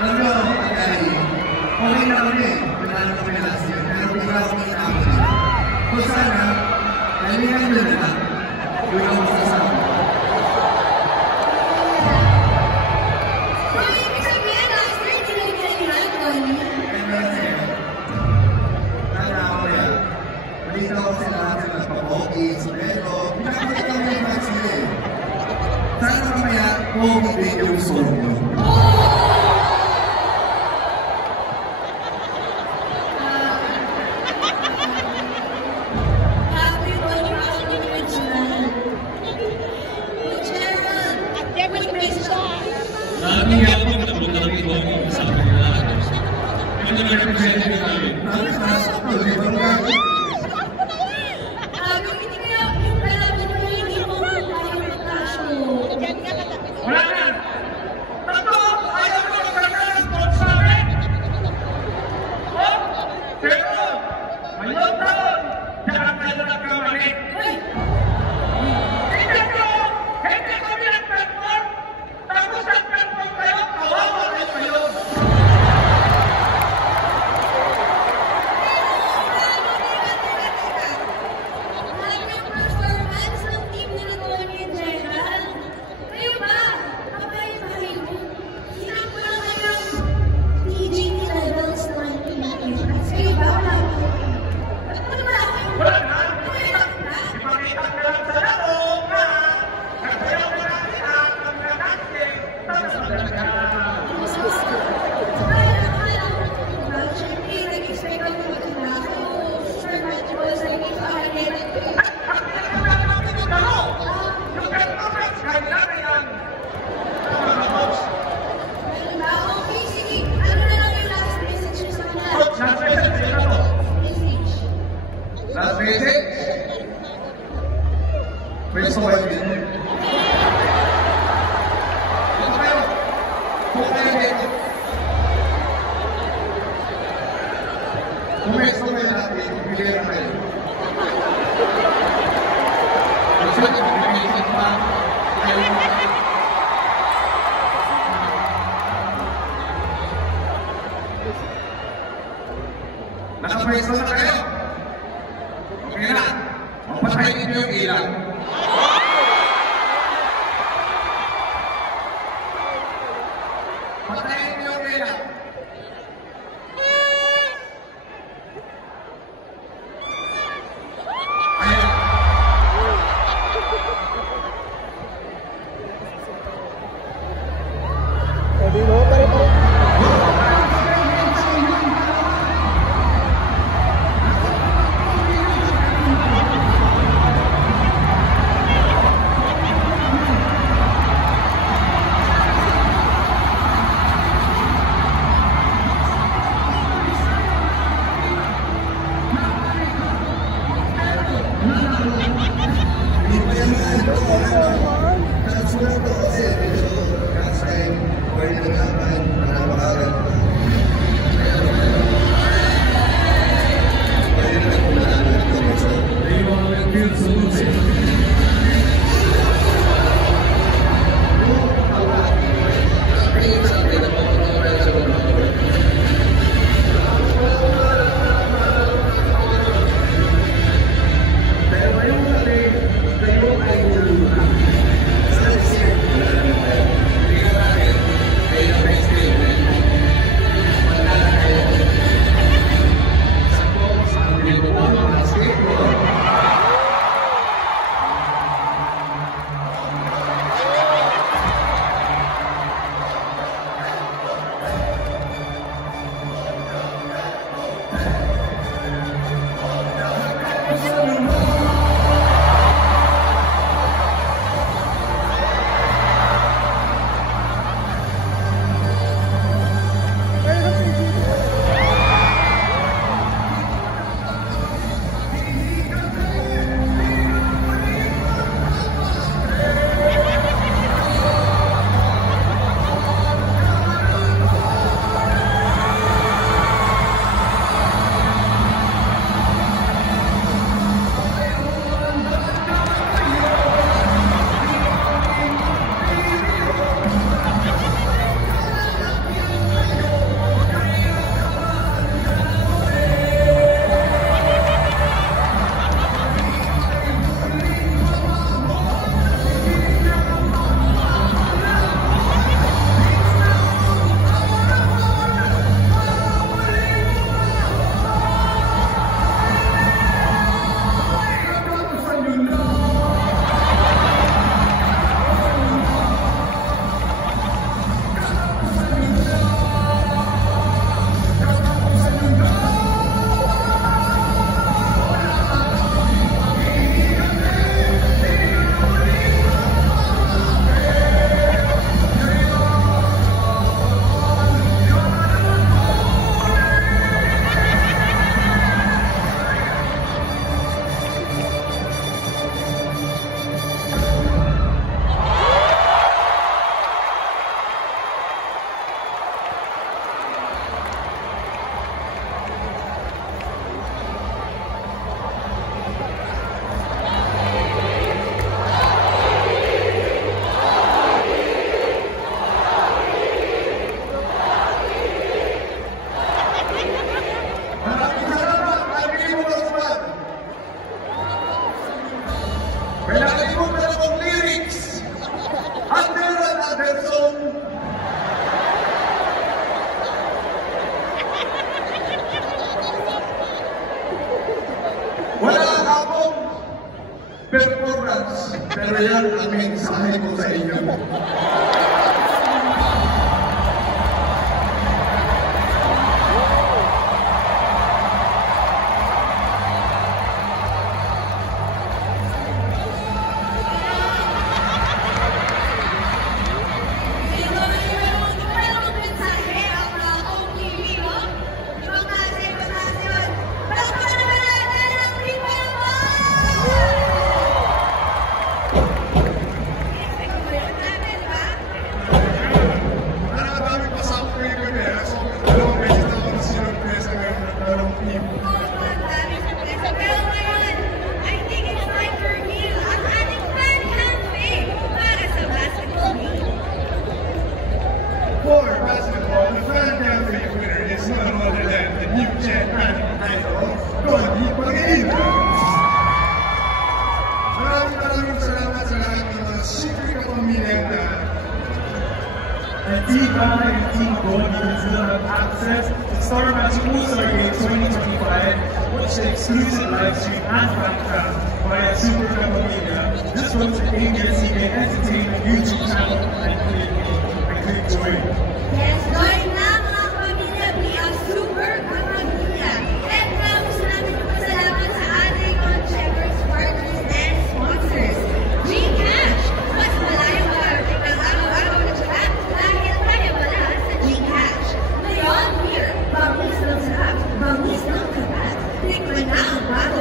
Alam nyo, Pagkali, okay na kami. Pinalo kami last year. Pero bigla kami na ako. So sana, kailangan nyo na lang. Yun ang masasabi. Dito ako sila natin nagpa-pogi, pero pinakabot lang yung match nila eh. Sana mamaya, pogi din yung song nyo. Lagi ako nagpapaglabi ko sa kanila. Ito na representative namin. Wala na! Tato! Ayaw mo magkakaroon ng sa amin! Oh! Pero! Ngayon taon! Saan kayo nagkamali? Hindi kami nag-perform! Tapos nag-perform kayo! Kawawa rin kayo! Last message? Pwede sa white business. Ito kayo. Kung kayo dito. Kumesto kayo natin. Bigay na kayo. Kasi nag-ibigay pa. Nakapwesto na kayo. Okay na. Mapatayin niyo yung ilang. Patayin niyo yung ilang. Ayan. Pwede mo, pare-pare. Kaya ang mensahe ko sa inyo. For basketball, the Fan Cafe winner is none other than the new Gen title, Cody Pangilinan. Maraming salamat sa lahat ng mga secret kapamilya na And Team Bama and Team Cody can still have access to Star Magic All-Star Game 2025, which is exclusive live stream and fan cast via Super Kapamilya. Just go to ABS-CBN Entertainment YouTube channel and click join. Yes, join na mga kapamilya, be a Super Kapamilya. And maraming salamat sa ating mga checkers, partners, and sponsors. GCash! Mas malayo marating ng araw-araw na chat dahil kaya wala sa GCash. Ngayon, here, bangis ng sarap, bangis ng kapat. Tikman na ang bago